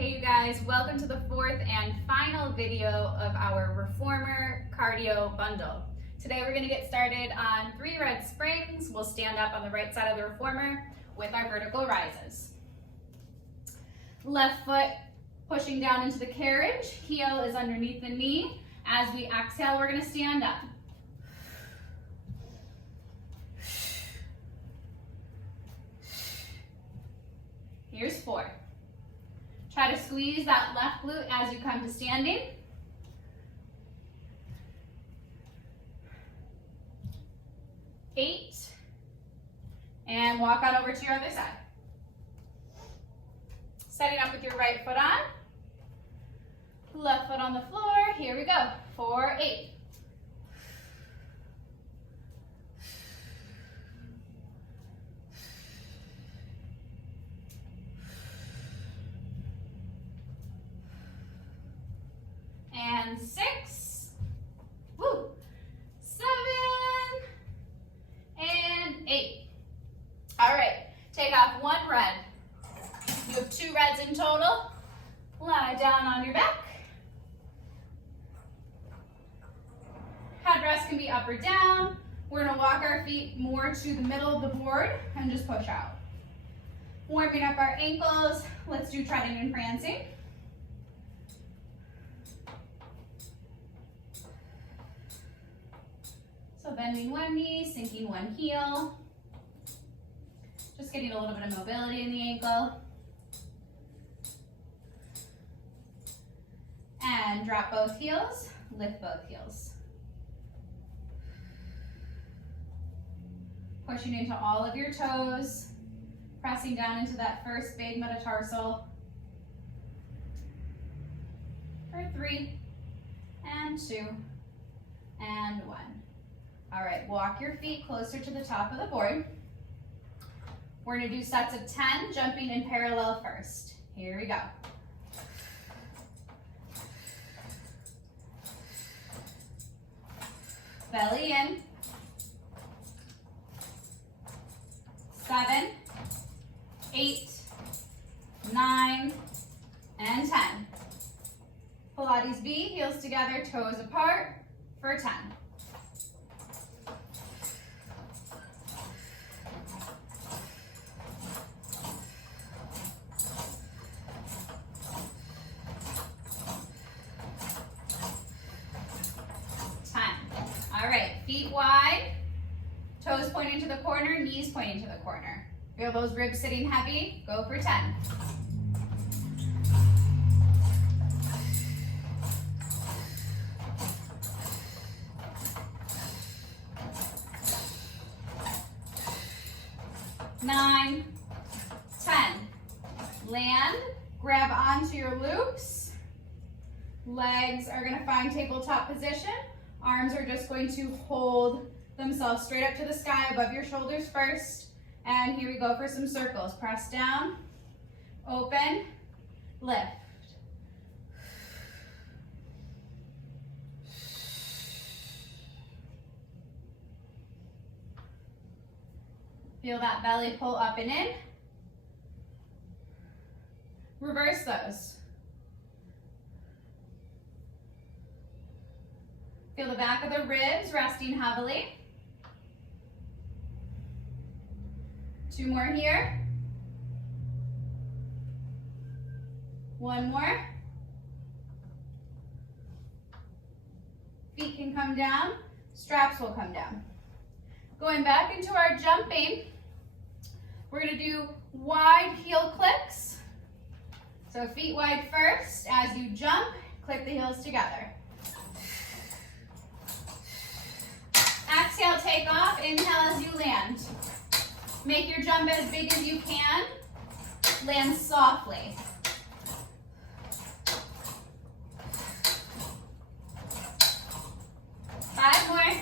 Hey you guys, welcome to the fourth and final video of our Reformer Cardio Bundle. Today we're going to get started on 3 red springs. We'll stand up on the right side of the Reformer with our vertical rises. Left foot pushing down into the carriage, heel is underneath the knee. As we exhale, we're going to stand up. Here's 4. Try to squeeze that left glute as you come to standing. 8. And walk on over to your other side. Setting up with your right foot on. Left foot on the floor. Here we go. 4, 8. And 6, woo, 7, and 8. All right, take off 1 red. You have 2 reds in total. Lie down on your back. Headrest can be up or down. We're gonna walk our feet more to the middle of the board and just push out. Warming up our ankles. Let's do treading and prancing. So bending one knee, sinking one heel. Just getting a little bit of mobility in the ankle. And drop both heels, lift both heels. Pushing into all of your toes, pressing down into that first big metatarsal. For 3, and 2, and 1. All right, walk your feet closer to the top of the board. We're gonna do sets of 10, jumping in parallel first. Here we go. Belly in. 7, 8, 9, and 10. Pilates B, heels together, toes apart for 10. All right, feet wide, toes pointing to the corner, knees pointing to the corner. Feel those ribs sitting heavy, go for 10. Nine, 10. Land, grab onto your loops. Legs are gonna find tabletop position. Arms are just going to hold themselves straight up to the sky above your shoulders first. And here we go for some circles. Press down, open, lift. Feel that belly pull up and in. Reverse those. Feel the back of the ribs resting heavily. 2 more here. 1 more. Feet can come down, straps will come down. Going back into our jumping, we're gonna do wide heel clicks. So feet wide first. As you jump, click the heels together. Exhale, take off. Inhale as you land. Make your jump as big as you can. Land softly. 5 more.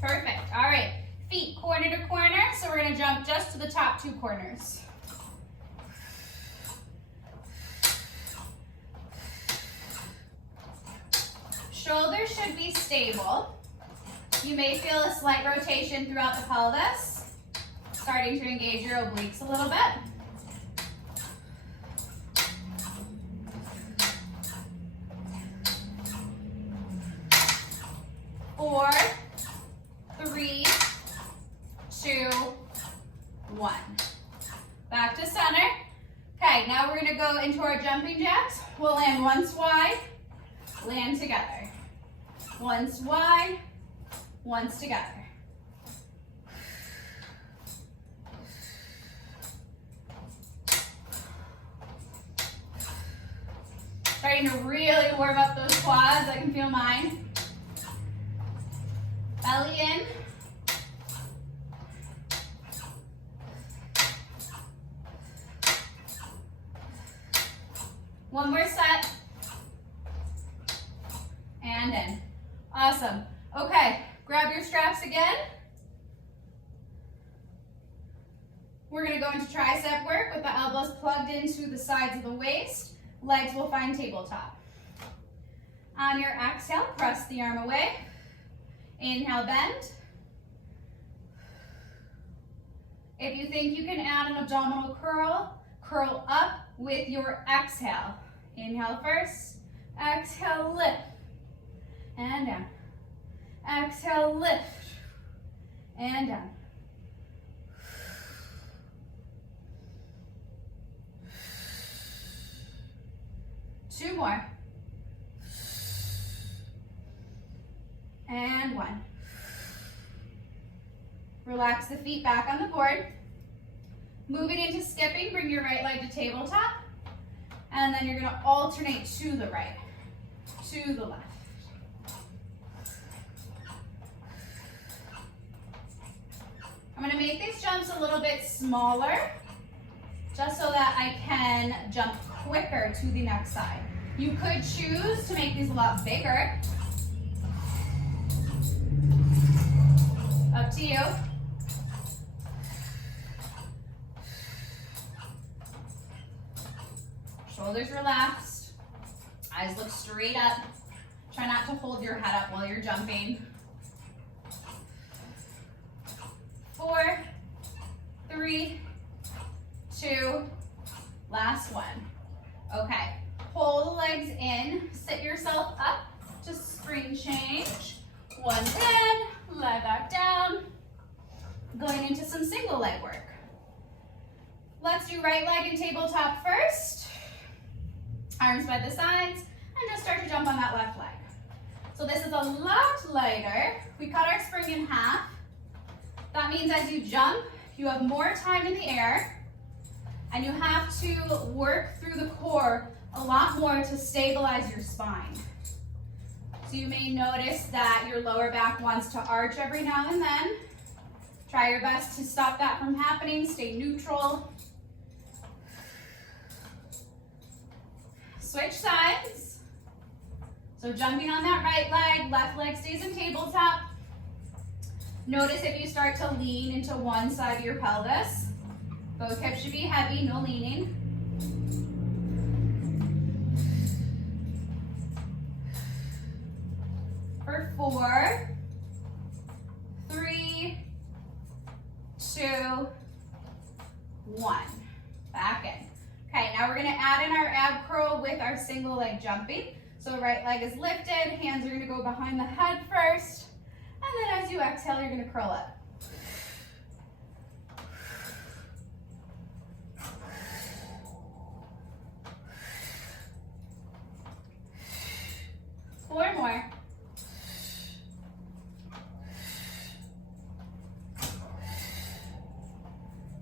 Perfect. All right. Feet corner to corner. So we're going to jump just to the top 2 corners. Shoulders should be stable. You may feel a slight rotation throughout the pelvis, starting to engage your obliques a little bit. 4, 3, 2, 1. Back to center. Okay, now we're gonna go into our jumping jacks. We'll land once wide, land together. Once wide, once together. Starting to really warm up those quads. I can feel mine. Belly in. One more set. And in. Awesome. Okay, grab your straps again. We're going to go into tricep work with the elbows plugged into the sides of the waist. Legs will find tabletop. On your exhale, press the arm away. Inhale, bend. If you think you can add an abdominal curl, curl up with your exhale. Inhale first, exhale, lift, and down. Exhale, lift, and down. Two more. And one. Relax the feet back on the board. Moving into skipping, bring your right leg to tabletop. And then you're gonna alternate to the right, to the left. I'm gonna make these jumps a little bit smaller, just so that I can jump quicker to the next side. You could choose to make these a lot bigger. Up to you. Shoulders relaxed. Eyes look straight up. Try not to hold your head up while you're jumping. 4, 3, 2, last one. Okay, pull the legs in, sit yourself up to spring change. One in, lie back down. Going into some single leg work. Let's do right leg and tabletop first. Arms by the sides, and just start to jump on that left leg. So this is a lot lighter. We cut our spring in half. That means as you jump, you have more time in the air, and you have to work through the core a lot more to stabilize your spine. So you may notice that your lower back wants to arch every now and then. Try your best to stop that from happening. Stay neutral. Switch sides. So jumping on that right leg, left leg stays in tabletop. Notice if you start to lean into one side of your pelvis. Both hips should be heavy, no leaning. For 4, 3, 2, 1. Back in. Okay, now we're gonna add in our ab curl with our single leg jumping. So right leg is lifted, hands are gonna go behind the head first, and then as you exhale, you're gonna curl up. Four more.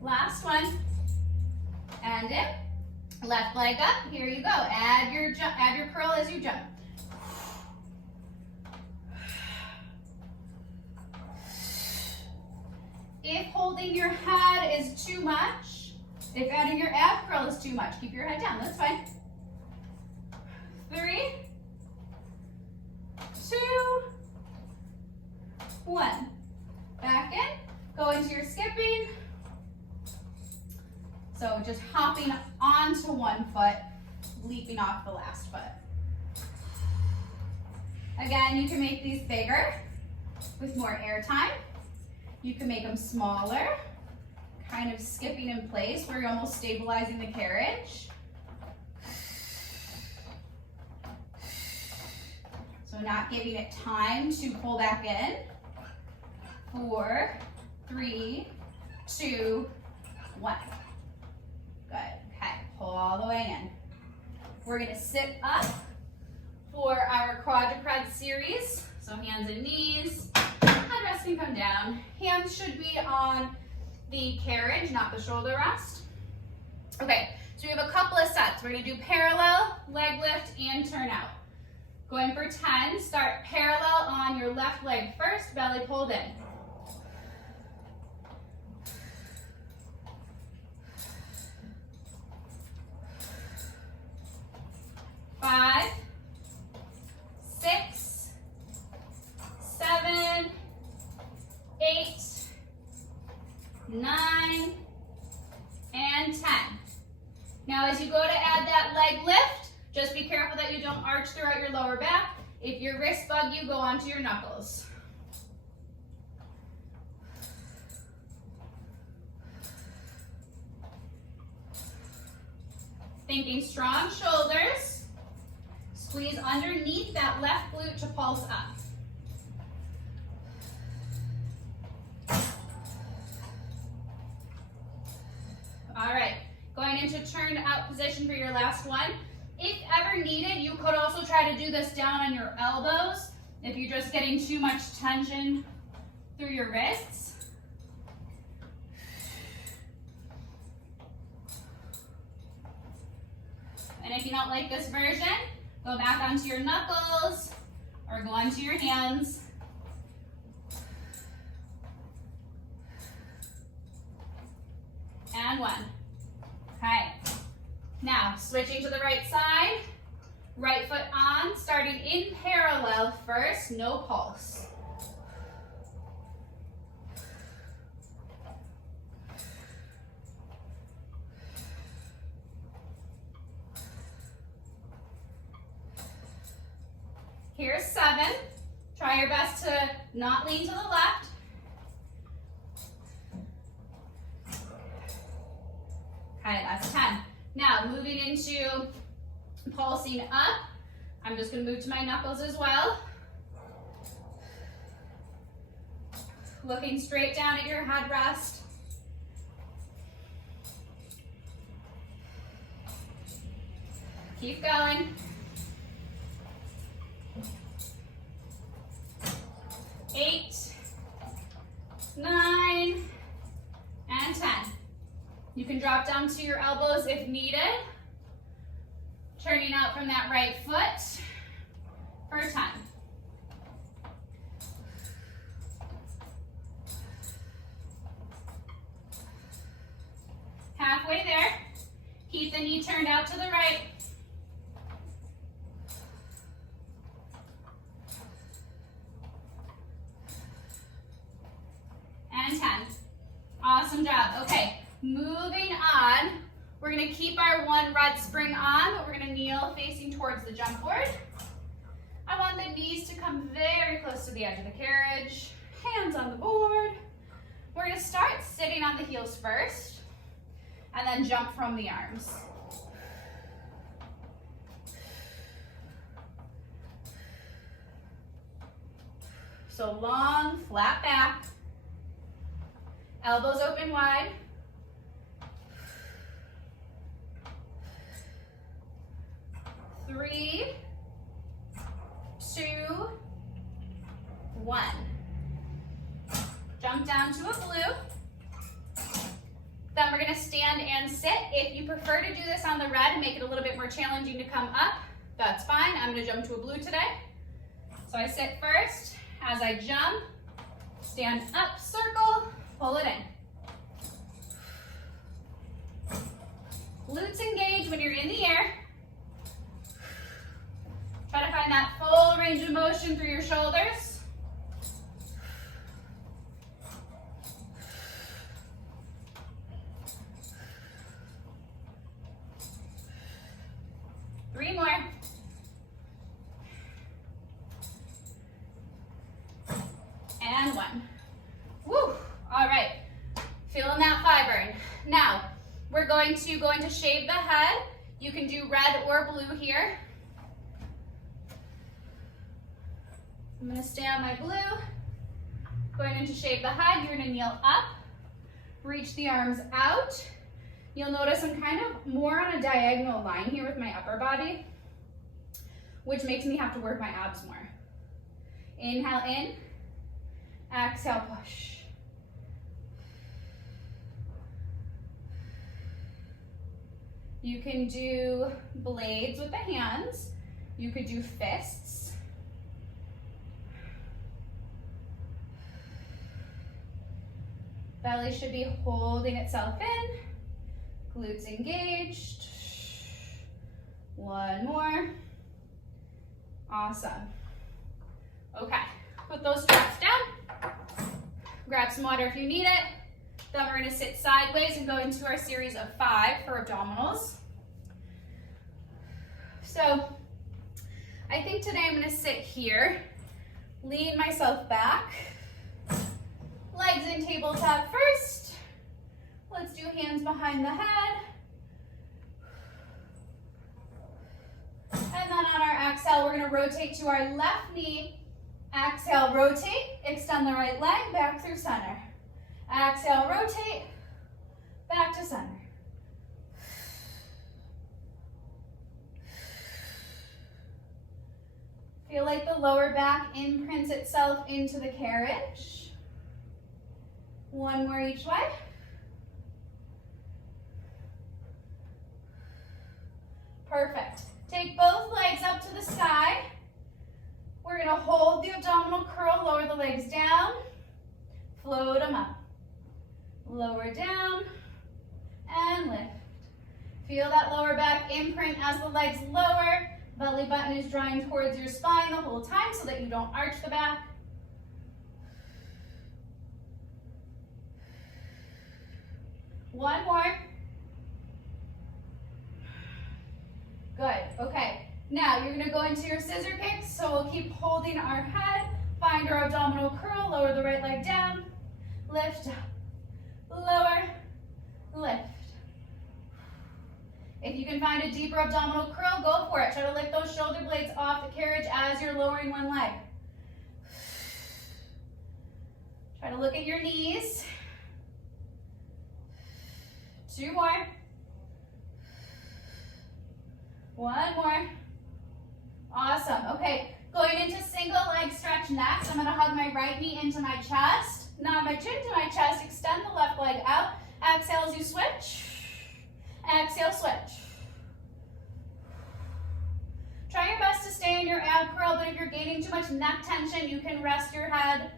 Last one. And in. Left leg up. Here you go. Add your curl as you jump. If holding your head is too much, if adding your ab curl is too much, keep your head down. That's fine. 3, 2, 1. Back in. Go into your skipping. So just hopping onto one foot, leaping off the last foot. Again, you can make these bigger. With more air time, you can make them smaller, kind of skipping in place where you're almost stabilizing the carriage. So not giving it time to pull back in. 4, 3, 2, 1. Good. Okay, pull all the way in. We're gonna sit up for our quadruped series. So hands and knees, headrest can come down. Hands should be on the carriage, not the shoulder rest. Okay, so we have a couple of sets. We're gonna do parallel, leg lift, and turn out. Going for 10, start parallel on your left leg first, belly pulled in. 5, 6, 7, 8, 9, and 10. Now as you go to add that leg lift, just be careful that you don't arch throughout your lower back. If your wrists bug you, go onto your knuckles. Thinking strong shoulders. Squeeze underneath that left glute to pulse up. All right, going into turn out position for your last one. If ever needed, you could also try to do this down on your elbows if you're just getting too much tension through your wrists. And if you don't like this version, go back onto your knuckles or go onto your hands. And 1. Okay. Now, switching to the right side, right foot on, starting in parallel first, no pulse. Here's 7. Try your best to not lean to the left. Okay, that's 10. Now, moving into pulsing up. I'm just going to move to my knuckles as well. Looking straight down at your headrest. Keep going. 8, 9, and 10. You can drop down to your elbows if needed. Turning out from that right foot for 10. Halfway there. Keep the knee turned out to the right. And 10. Awesome job. Okay, moving on. We're gonna keep our one red spring on, but we're gonna kneel facing towards the jump board. I want the knees to come very close to the edge of the carriage. Hands on the board. We're gonna start sitting on the heels first, and then jump from the arms. So long, flat back. Elbows open wide. Three, 2, 1. Jump down to a glute. Then we're gonna stand and sit. If you prefer to do this on the red and make it a little bit more challenging to come up, that's fine. I'm gonna jump to a blue today. So I sit first. As I jump, stand up, circle, pull it in. Glutes engage when you're in the air. Try to find that full range of motion through your shoulders. Three more. and 1. Woo, all right. Feeling that thigh burn. Now, we're going to shave the head. You can do red or blue here. I'm gonna stay on my blue. Going into shave the head, you're gonna kneel up, reach the arms out. You'll notice I'm kind of more on a diagonal line here with my upper body, which makes me have to work my abs more. Inhale in, exhale push. You can do blades with the hands. You could do fists. Belly should be holding itself in. Glutes engaged. 1 more. Awesome. Okay, put those straps down. Grab some water if you need it. Then we're gonna sit sideways and go into our series of 5 for abdominals. So, I think today I'm gonna sit here, lean myself back, legs in tabletop first. Let's do hands behind the head. And then on our exhale, we're gonna rotate to our left knee. Exhale, rotate, extend the right leg back through center. Exhale, rotate, back to center. Feel like the lower back imprints itself into the carriage. 1 more each way. Perfect. Take both legs up to the sky. We're gonna hold the abdominal curl, lower the legs down, float them up. Lower down and lift. Feel that lower back imprint as the legs lower. Belly button is drawing towards your spine the whole time so that you don't arch the back. One more. Good, okay. Now you're gonna go into your scissor kicks, so we'll keep holding our head, find our abdominal curl, lower the right leg down, lift up. Lower, lift. If you can find a deeper abdominal curl, go for it. Try to lift those shoulder blades off the carriage as you're lowering one leg. Try to look at your knees. 2 more. 1 more. Awesome. Okay, going into single leg stretch next. I'm going to hug my right knee into my chest. Now my chin to my chest, extend the left leg out. Exhale as you switch. Exhale, switch. Try your best to stay in your ab curl, but if you're gaining too much neck tension, you can rest your head.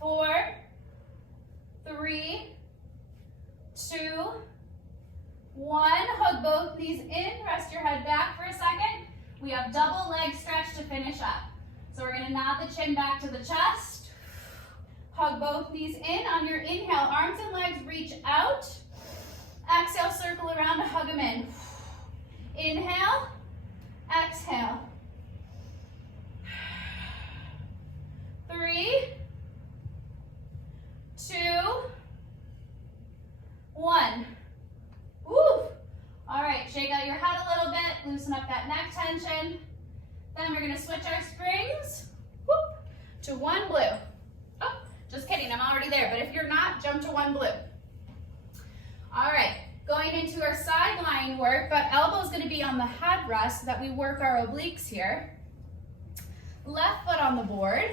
4, 3, 2, 1. Hug both knees in, rest your head back for a second. We have double leg stretch to finish up. So we're gonna nod the chin back to the chest. Hug both knees in. On your inhale, arms and legs reach out. Exhale, circle around to hug them in. Inhale, exhale. 3, 2, 1. Woo! All right, shake out your head a little bit, loosen up that neck tension. Then we're gonna switch our springs to 1 blue. Oh, just kidding, I'm already there, but if you're not, jump to 1 blue. All right, going into our sideline work, but elbow's gonna be on the headrest so that we work our obliques here. Left foot on the board.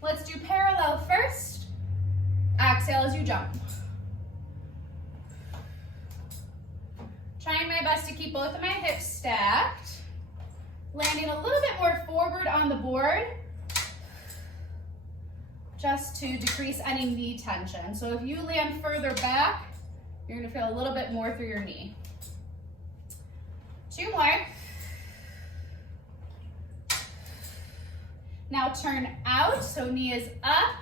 Let's do parallel first. Exhale as you jump. Trying my best to keep both of my hips stacked. Landing a little bit more forward on the board, just to decrease any knee tension. So if you land further back, you're gonna feel a little bit more through your knee. 2 more. Now turn out, so knee is up,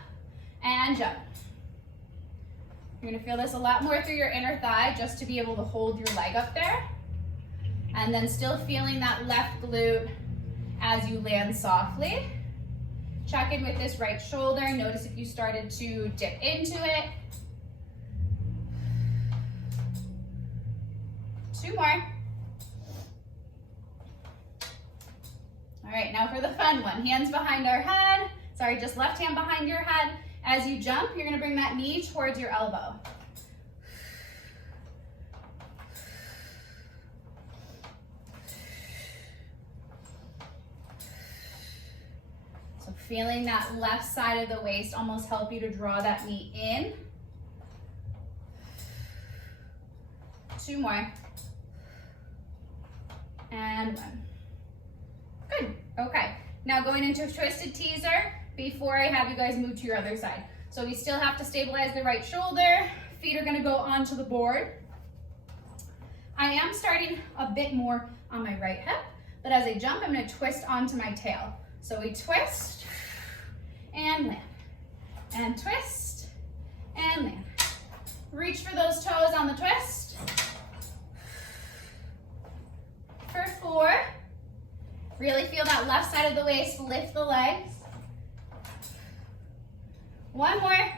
and jump. You're gonna feel this a lot more through your inner thigh just to be able to hold your leg up there. And then still feeling that left glute as you land softly. Check in with this right shoulder. Notice if you started to dip into it. 2 more. All right, now for the fun one. Hands behind our head. Sorry, just left hand behind your head. As you jump, you're gonna bring that knee towards your elbow. So feeling that left side of the waist almost help you to draw that knee in. 2 more. And 1. Good, okay. Now going into a twisted teaser before I have you guys move to your other side. So we still have to stabilize the right shoulder. Feet are gonna go onto the board. I am starting a bit more on my right hip, but as I jump, I'm gonna twist onto my tail. So we twist and land, and twist and land. Reach for those toes on the twist. For 4. Really feel that left side of the waist, lift the legs. 1 more.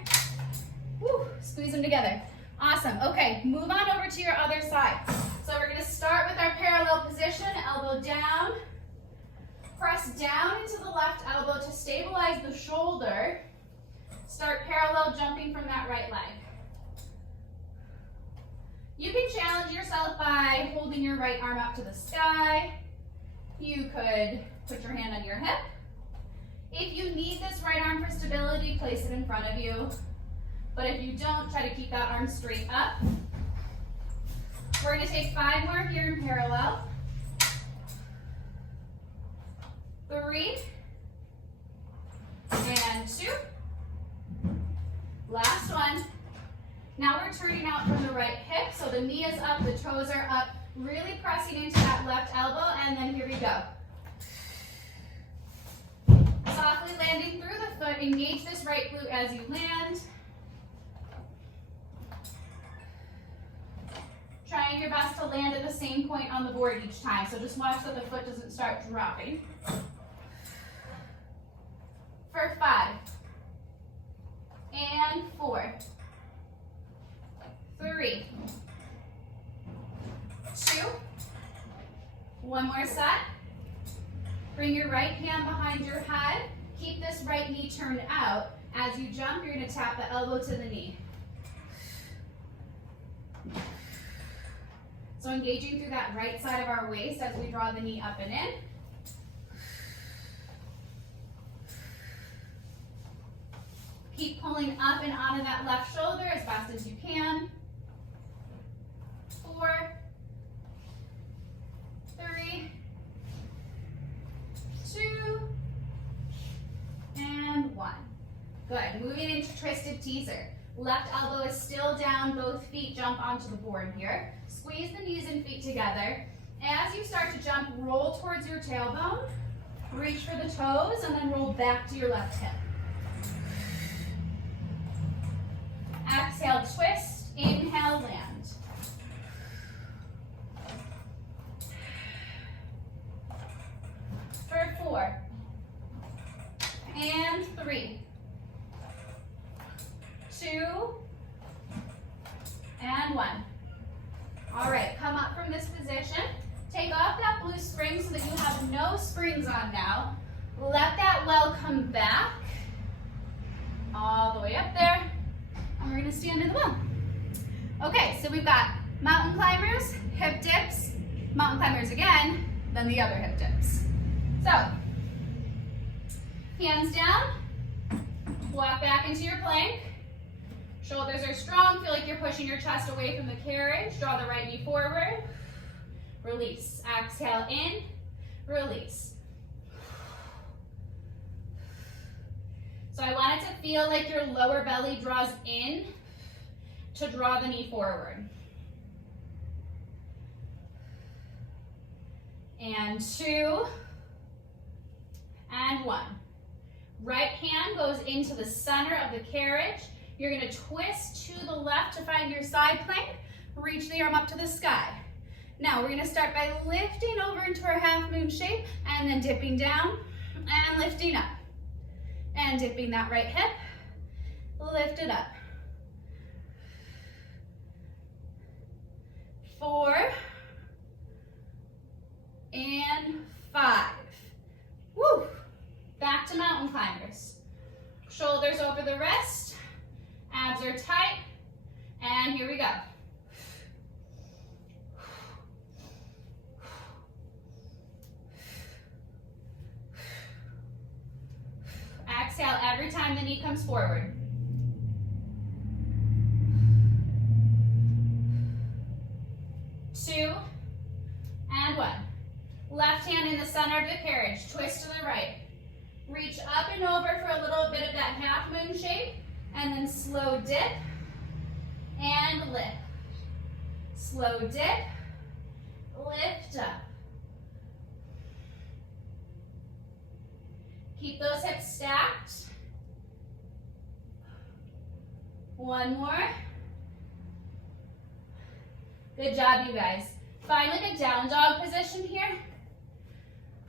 Woo, squeeze them together. Awesome, okay, move on over to your other side. So we're gonna start with our parallel position, elbow down. Press down into the left elbow to stabilize the shoulder. Start parallel jumping from that right leg. You can challenge yourself by holding your right arm up to the sky. You could put your hand on your hip. If you need this right arm for stability, place it in front of you. But if you don't, try to keep that arm straight up. We're gonna take 5 more here in parallel. 3, and 2. Last one. Now we're turning out from the right hip, so the knee is up, the toes are up, really pressing into that left elbow, and then here we go. Softly landing through the foot, engage this right glute as you land. Trying your best to land at the same point on the board each time, so just watch that the foot doesn't start dropping. For 5, and 4, 3, 2, 1 more set. Bring your right hand behind your head. Keep this right knee turned out. As you jump, you're going to tap the elbow to the knee. So engaging through that right side of our waist as we draw the knee up and in. Keep pulling up and onto that left shoulder as fast as you can. 4, 3, 2, and 1. Good. Moving into twisted teaser. Left elbow is still down, both feet jump onto the board here. Squeeze the knees and feet together. As you start to jump, roll towards your tailbone, reach for the toes, and then roll back to your left hip. Exhale, twist, inhale, land. For 4, and 3, 2, and 1. All right, come up from this position. Take off that blue spring so that you have no springs on now. Let that well come back all the way up there. And we're gonna stand in the well. Okay, so we've got mountain climbers, hip dips, mountain climbers again, then the other hip dips. So, hands down, walk back into your plank. Shoulders are strong, feel like you're pushing your chest away from the carriage. Draw the right knee forward, release. Exhale in, release. So I want it to feel like your lower belly draws in to draw the knee forward. And 2, and 1. Right hand goes into the center of the carriage. You're gonna twist to the left to find your side plank. Reach the arm up to the sky. Now we're gonna start by lifting over into our half moon shape and then dipping down and lifting up. And dipping that right hip, lift it up. 4 and 5. Woo! Back to mountain climbers. Shoulders over the wrist, abs are tight, and here we go. Exhale every time the knee comes forward. Two and 1. Left hand in the center of the carriage, twist to the right. Reach up and over for a little bit of that half moon shape, and then slow dip and lift. Slow dip, lift up. Keep those hips stacked. 1 more. Good job, you guys. Find like a down dog position here.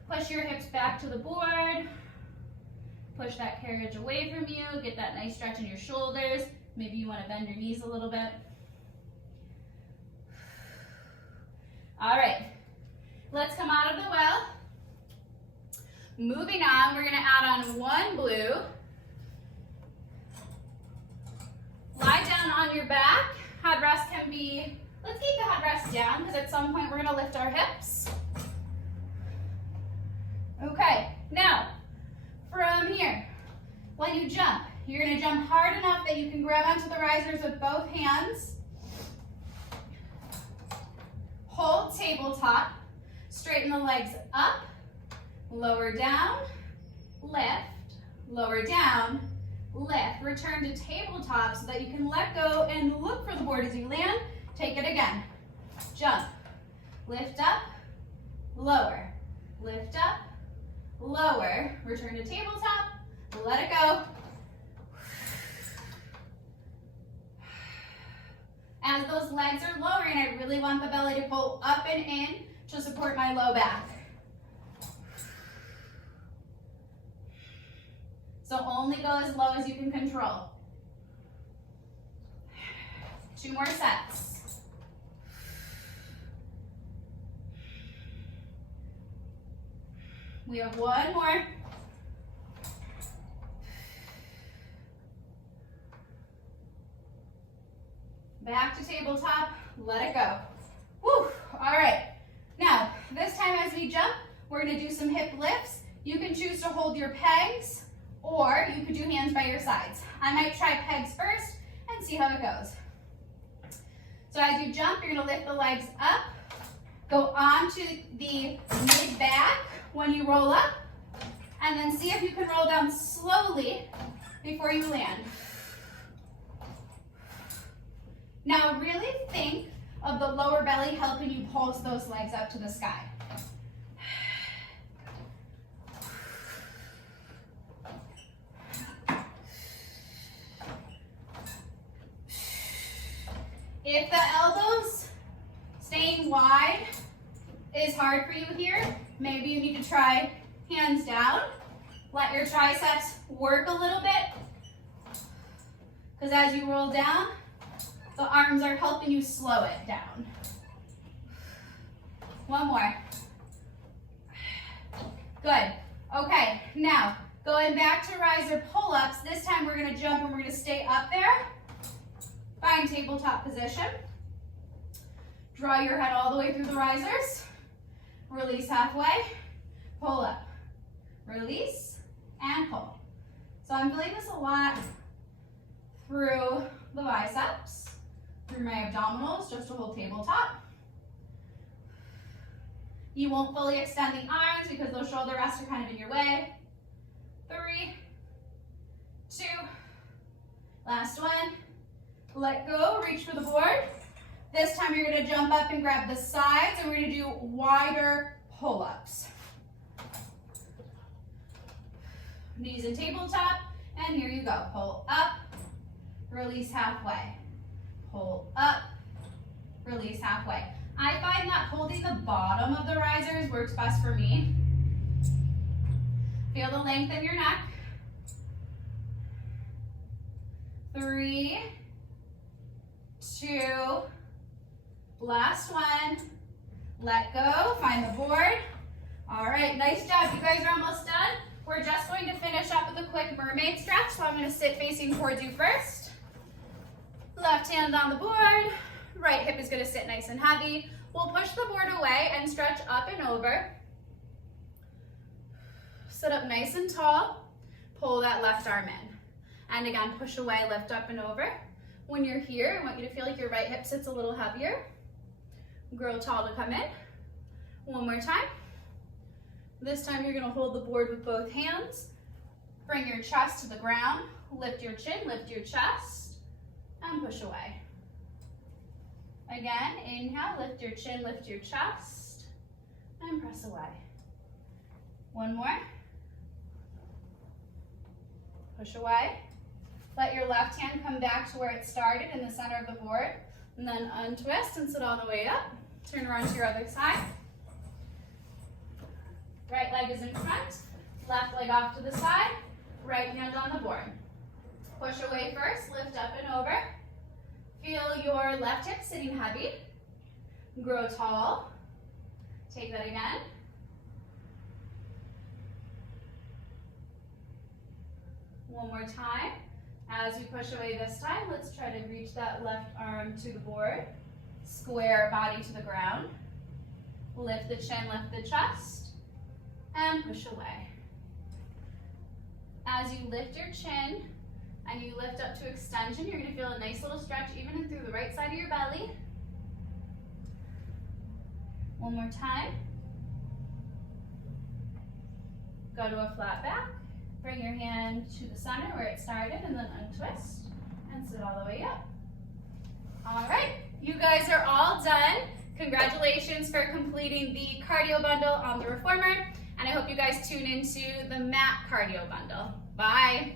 Push your hips back to the board. Push that carriage away from you. Get that nice stretch in your shoulders. Maybe you want to bend your knees a little bit. All right, let's come out of the well. Moving on, we're going to add on 1 blue. Lie down on your back. Head rest can be, let's keep the head rest down because at some point we're going to lift our hips. Okay, now from here, when you jump, you're going to jump hard enough that you can grab onto the risers with both hands. Hold tabletop, straighten the legs up, lower down, lift, lower down, lift. Return to tabletop so that you can let go and look for the board as you land. Take it again. Jump, lift up, lower, lift up, lower. Return to tabletop, let it go. As those legs are lowering, I really want the belly to pull up and in to support my low back. So only go as low as you can control. 2 more sets. We have 1 more. Back to tabletop, let it go. Woo, all right. Now, this time as we jump, we're gonna do some hip lifts. You can choose to hold your pegs, or you could do hands by your sides. I might try pegs first and see how it goes. So as you jump, you're gonna lift the legs up, go onto the mid-back when you roll up, and then see if you can roll down slowly before you land. Now really think of the lower belly helping you pulse those legs up to the sky. If the elbows staying wide is hard for you here, maybe you need to try hands down. Let your triceps work a little bit, because as you roll down, the arms are helping you slow it down. 1 more. Good. Okay, now going back to riser pull-ups. This time we're going to jump and we're going to stay up there. Find tabletop position. Draw your head all the way through the risers. Release halfway. Pull up. Release and pull. So I'm feeling this a lot through the biceps, through my abdominals, just to hold tabletop. You won't fully extend the arms because those shoulder rests are kind of in your way. 3, 2, last one. Let go, reach for the board. This time you're gonna jump up and grab the sides, and we're gonna do wider pull-ups. Knees and tabletop, and here you go. Pull up, release halfway. Pull up, release halfway. I find that holding the bottom of the risers works best for me. Feel the length in your neck. 3, 2, last one. Let go, find the board. All right, nice job. You guys are almost done. We're just going to finish up with a quick mermaid stretch. So I'm going to sit facing towards you first. Left hand on the board. Right hip is going to sit nice and heavy. We'll push the board away and stretch up and over. Sit up nice and tall. Pull that left arm in. And again, push away, lift up and over. When you're here, I want you to feel like your right hip sits a little heavier. Grow tall to come in. One more time. This time you're going to hold the board with both hands. Bring your chest to the ground. Lift your chin, lift your chest, and push away. Again, inhale, lift your chin, lift your chest, and press away. One more. Push away. Let your left hand come back to where it started in the center of the board, and then untwist and sit all the way up. Turn around to your other side. Right leg is in front, left leg off to the side, right hand on the board. Push away first, lift up and over. Feel your left hip sitting heavy. Grow tall. Take that again. One more time. As you push away this time, let's try to reach that left arm to the board. Square body to the ground. Lift the chin, lift the chest, and push away. As you lift your chin and you lift up to extension, you're going to feel a nice little stretch even through the right side of your belly. One more time. Go to a flat back. Bring your hand to the center where it started and then untwist and sit all the way up. All right, you guys are all done. Congratulations for completing the cardio bundle on the reformer, and I hope you guys tune into the mat cardio bundle. Bye.